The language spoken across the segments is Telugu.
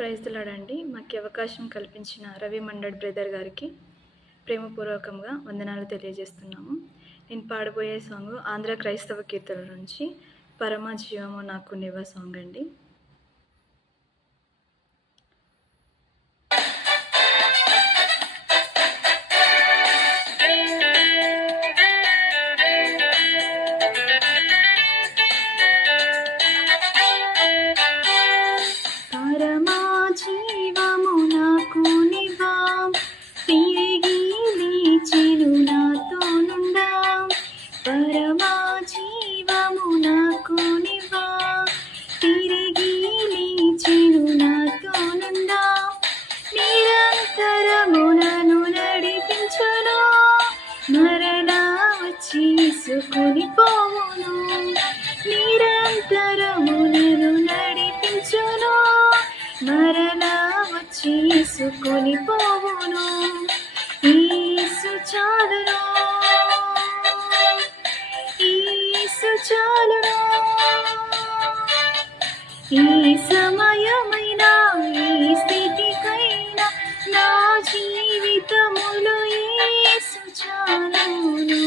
ప్రైజ్ ది లార్డ్ అండి. మాకు అవకాశం కల్పించిన రవి మండడ్ బ్రదర్ గారికి ప్రేమపూర్వకంగా వందనాలు తెలియజేస్తున్నాము. నేను పాడబోయే సాంగ్ ఆంధ్ర క్రైస్తవ కీర్తనల నుంచి పరమ జీవము నాకు నివ సాంగ్ అండి. కొనిపోవును నిరంతరమునను నడిపించును మరలా వచ్చి కొనిపోవును యేసు చాలును యేసు చాలును ఈ సమయమైన ఈ స్థితికైనా నా జీవితములో యేసు చాలును.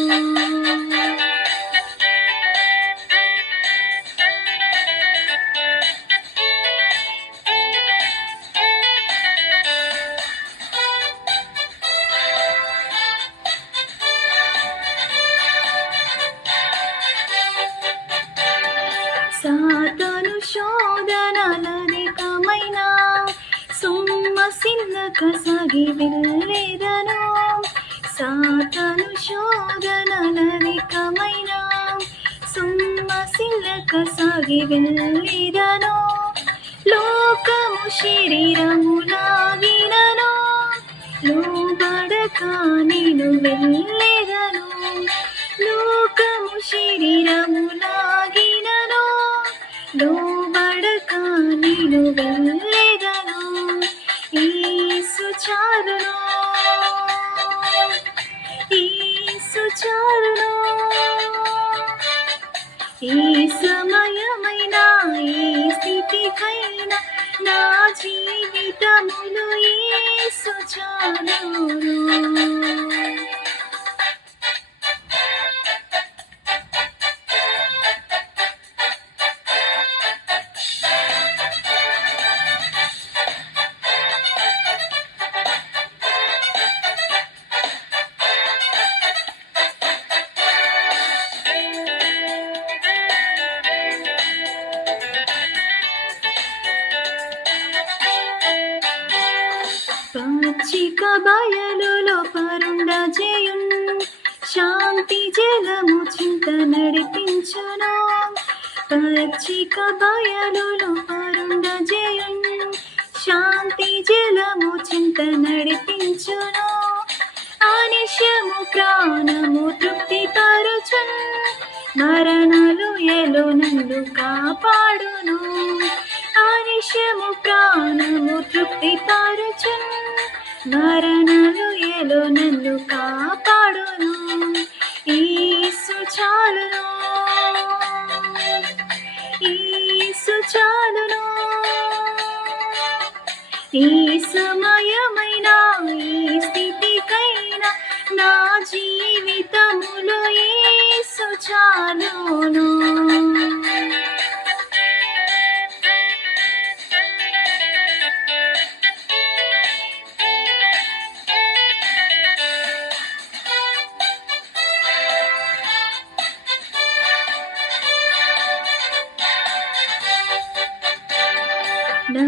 సాతాను శోధనలధికమైన సొమ్మసిల్లక సాగి వెళ్ళేదను సాతాను శోధనలధికమైన సొమ్మసిల్లక సాగి వెళ్ళేదను లోకము శరీరములాగినను లోబడక నేను వెళ్ళేదను లోకము శరీరములాగినను లోబడక నేను వెళ్ళేదను యేసు చాలును యేసు చాలును ఈ సమయమైన ఈ స్థితికైనా నా జీవితములో యేసు చాలును. పచ్చిక బయలులో పరుండ చేయున్ శాంతి జలము చింత నడిపించును పచ్చిక బయలులో పరుండ చేయున్ శాంతి జలము చింత నడిపించును అనిశము ప్రాణము తృప్తి పరుచున్ మరణాలు ఎలో నన్ను కాపాడును అనిశము ప్రాణము తృప్తి పరుచున్ మరణాలు ఎలో నన్ను కాపాడును యేసు చాలును యేసు చాలును ఈ సమయమైన ఈ స్థితికైనా నా జీవితములో యేసు చాలును.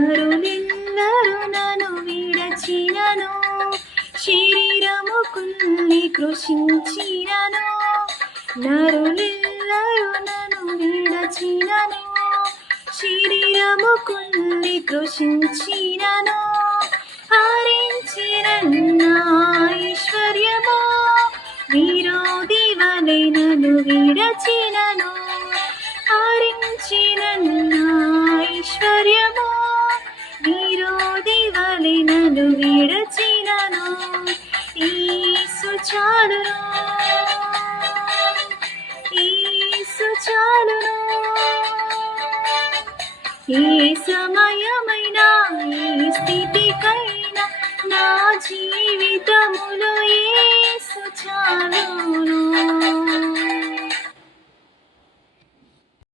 నరులెల్లరూ నన్ను విడచినను శరీరము కుల్లి కృషించినను నరులెల్లరూ నన్ను విడచినను శరీరము కుల్లి కృషించినను హరించిన ఐశ్వర్యము విరోధి వలె నన్ను విడచినను హరించిన ఐశ్వర్యము విరోధి వలె నన్ను విడచినను యేసు చాలును యేసు చాలును ఈ సమయమైన ఈ నా జీవితములో